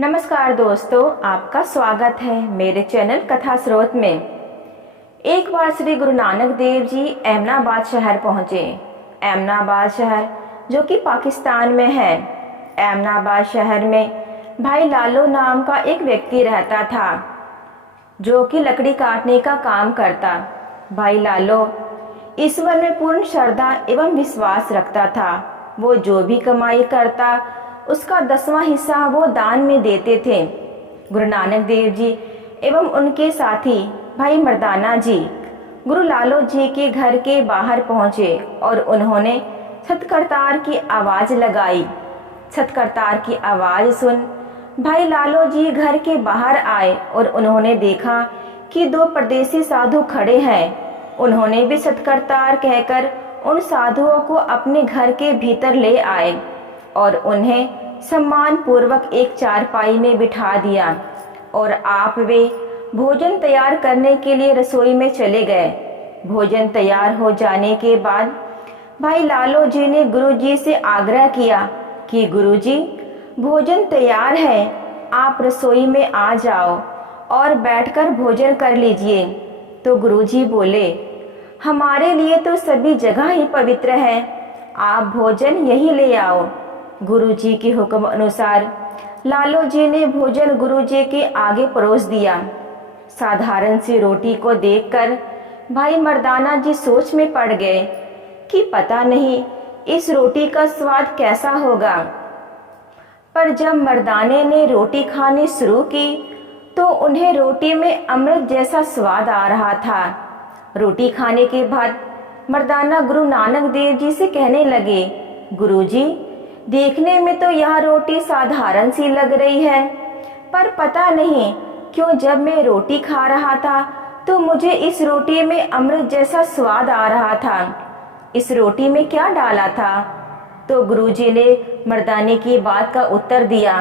नमस्कार दोस्तों, आपका स्वागत है मेरे चैनल कथा स्रोत में। एक बार श्री गुरु नानक देव जी अहमदाबाद शहर पहुंचे। अहमदाबाद शहर जो कि पाकिस्तान में है। अहमदाबाद शहर में भाई लालो नाम का एक व्यक्ति रहता था जो कि लकड़ी काटने का काम करता। भाई लालो ईश्वर में पूर्ण श्रद्धा एवं विश्वास रखता था। वो जो भी कमाई करता उसका 10वां हिस्सा वो दान में देते थे। गुरु नानक देव जी एवं उनके साथी भाई मर्दाना जी गुरु लालो जी के घर के बाहर पहुंचे और उन्होंने सतकरतार की आवाज लगाई। सतकरतार की आवाज सुन भाई लालो जी घर के बाहर आए और उन्होंने देखा कि 2 परदेसी साधु खड़े हैं। उन्होंने भी सतकरतार कहकर उन साधुओं को अपने घर के भीतर ले आए और उन्हें सम्मान पूर्वक एक चारपाई में बिठा दिया और आप वे भोजन तैयार करने के लिए रसोई में चले गए। भोजन तैयार हो जाने के बाद भाई लालो जी ने गुरुजी से आग्रह किया कि गुरुजी, भोजन तैयार है, आप रसोई में आ जाओ और बैठकर भोजन कर लीजिए। तो गुरुजी बोले, हमारे लिए तो सभी जगह ही पवित्र है, आप भोजन यहीं ले आओ। गुरुजी के हुक्म अनुसार लालो जी ने भोजन गुरुजी के आगे परोस दिया। साधारण सी रोटी को देखकर भाई मर्दाना जी सोच में पड़ गए कि पता नहीं इस रोटी का स्वाद कैसा होगा। पर जब मर्दाने ने रोटी खानी शुरू की तो उन्हें रोटी में अमृत जैसा स्वाद आ रहा था। रोटी खाने के बाद मर्दाना गुरु नानक देव जी से कहने लगे, गुरुजी, देखने में तो यह रोटी साधारण सी लग रही है, पर पता नहीं क्यों जब मैं रोटी खा रहा था तो मुझे इस रोटी में अमृत जैसा स्वाद आ रहा था। इस रोटी में क्या डाला था? तो गुरुजी ने मर्दाने की बात का उत्तर दिया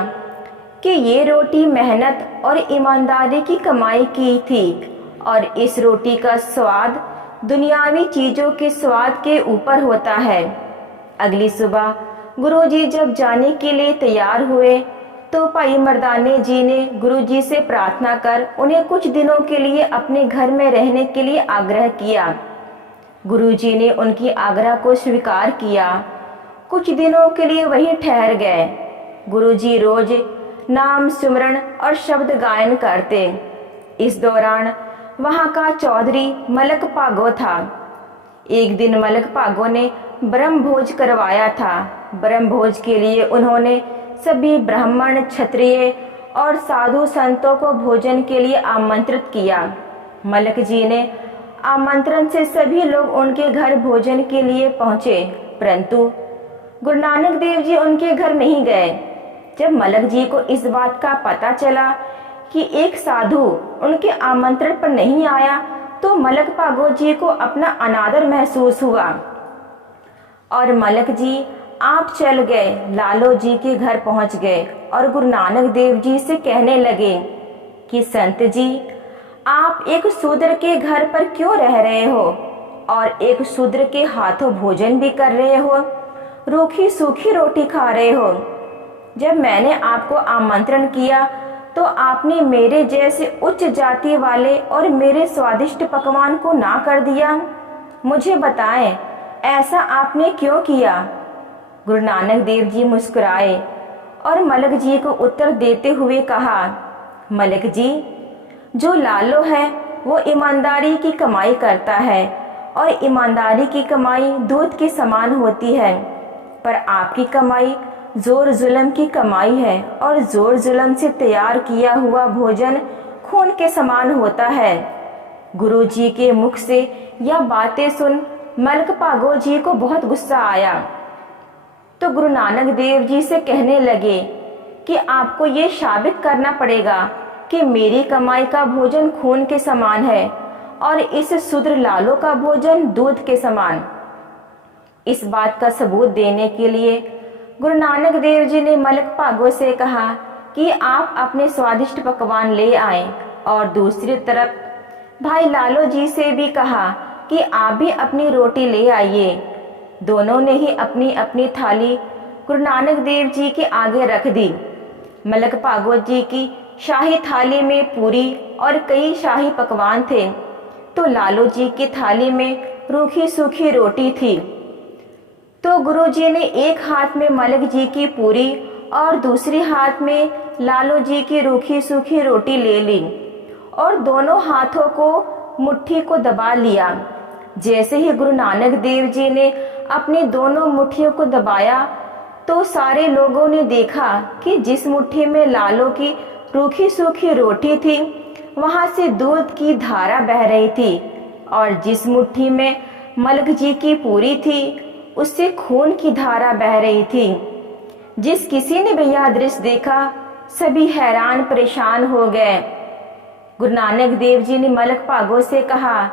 कि ये रोटी मेहनत और ईमानदारी की कमाई की थी और इस रोटी का स्वाद दुनियावी चीजों के स्वाद के ऊपर होता है। अगली सुबह गुरुजी जब जाने के लिए तैयार हुए तो भाई मर्दाने जी ने गुरुजी से प्रार्थना कर उन्हें कुछ दिनों के लिए अपने घर में रहने के लिए आग्रह किया। गुरुजी ने उनकी आग्रह को स्वीकार किया। कुछ दिनों के लिए वहीं ठहर गए। गुरुजी रोज नाम सिमरन और शब्द गायन करते। इस दौरान वहां का चौधरी मलक पागो था। एक दिन मलक पागो ने ब्रह्म भोज करवाया था। ब्रह्म भोज के लिए उन्होंने सभी ब्राह्मण, क्षत्रिय और साधु संतों को भोजन के लिए आमंत्रित किया। मलक जी ने आमंत्रण से सभी लोग उनके घर भोजन के लिए पहुंचे, परंतु गुरु नानक देव जी उनके घर नहीं गए। जब मलक जी को इस बात का पता चला कि एक साधु उनके आमंत्रण पर नहीं आया तो मलक पागो जी को अपना अनादर महसूस हुआ और मलक जी आप चल गए, लालो जी के घर पहुंच गए और गुरु नानक देव जी से कहने लगे कि संत जी, आप एक शूद्र के घर पर क्यों रह रहे हो और एक शूद्र के हाथों भोजन भी कर रहे हो, रूखी सूखी रोटी खा रहे हो। जब मैंने आपको आमंत्रण किया तो आपने मेरे जैसे उच्च जाति वाले और मेरे स्वादिष्ट पकवान को ना कर दिया। मुझे बताएं, ऐसा आपने क्यों किया? गुरु नानक देव जी मुस्कुराए और मलक जी को उत्तर देते हुए कहा, मलक जी, जो लालो है वो ईमानदारी की कमाई करता है और ईमानदारी की कमाई दूध के समान होती है, पर आपकी कमाई जोर जुल्म की कमाई है और जोर जुल्म से तैयार किया हुआ भोजन खून के समान होता है। गुरु जी के मुख से यह बातें सुन मलक पागो जी को बहुत गुस्सा आया तो गुरु नानक देव जी से कहने लगे कि आपको ये साबित करना पड़ेगा कि मेरी कमाई का भोजन खून के समान है और इस शूद्र लालो का भोजन दूध के समान। इस बात का सबूत देने के लिए गुरु नानक देव जी ने मलक पागो से कहा कि आप अपने स्वादिष्ट पकवान ले आएं और दूसरी तरफ भाई लालो जी से भी कहा कि आप भी अपनी रोटी ले आइए। दोनों ने ही अपनी अपनी थाली गुरु नानक देव जी के आगे रख दी। मलक भागवत जी की शाही थाली में पूरी और कई शाही पकवान थे, तो लालू जी की थाली में रूखी सूखी रोटी थी। तो गुरुजी ने एक हाथ में मलक जी की पूरी और दूसरे हाथ में लालू जी की रूखी सूखी रोटी ले ली और दोनों हाथों को मुट्ठी को दबा लिया। जैसे ही गुरु नानक देव जी ने अपनी दोनों मुट्ठियों को दबाया तो सारे लोगों ने देखा कि जिस मुट्ठी में लालू की रूखी सूखी रोटी थी वहां से दूध की धारा बह रही थी और जिस मुट्ठी में मलक जी की पूरी थी उससे खून की धारा बह रही थी। जिस किसी ने भी यह दृश्य देखा सभी हैरान परेशान हो गए। गुरु नानक देव जी ने मलक भागवत से कहा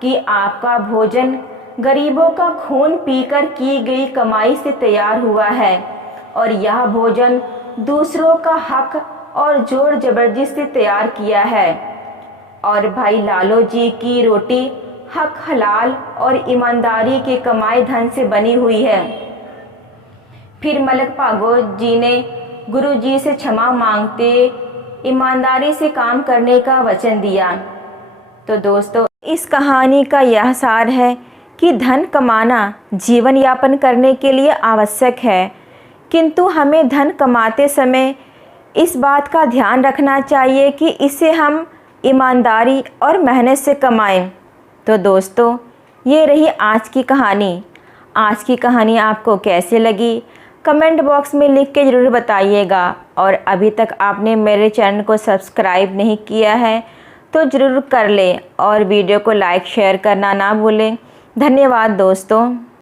कि आपका भोजन गरीबों का खून पीकर की गई कमाई से तैयार हुआ है और यह भोजन दूसरों का हक और जोर जबरदस्ती से तैयार किया है। और भाई लालू जी की रोटी हक हलाल और ईमानदारी के कमाए धन से बनी हुई है। फिर मलक भागवत जी ने गुरु जी से क्षमा मांगते ईमानदारी से काम करने का वचन दिया। तो दोस्तों, इस कहानी का यह सार है कि धन कमाना जीवन यापन करने के लिए आवश्यक है, किंतु हमें धन कमाते समय इस बात का ध्यान रखना चाहिए कि इसे हम ईमानदारी और मेहनत से कमाएं। तो दोस्तों, ये रही आज की कहानी। आज की कहानी आपको कैसे लगी कमेंट बॉक्स में लिख के ज़रूर बताइएगा। और अभी तक आपने मेरे चैनल को सब्सक्राइब नहीं किया है तो ज़रूर कर लें और वीडियो को लाइक शेयर करना ना भूलें। धन्यवाद दोस्तों।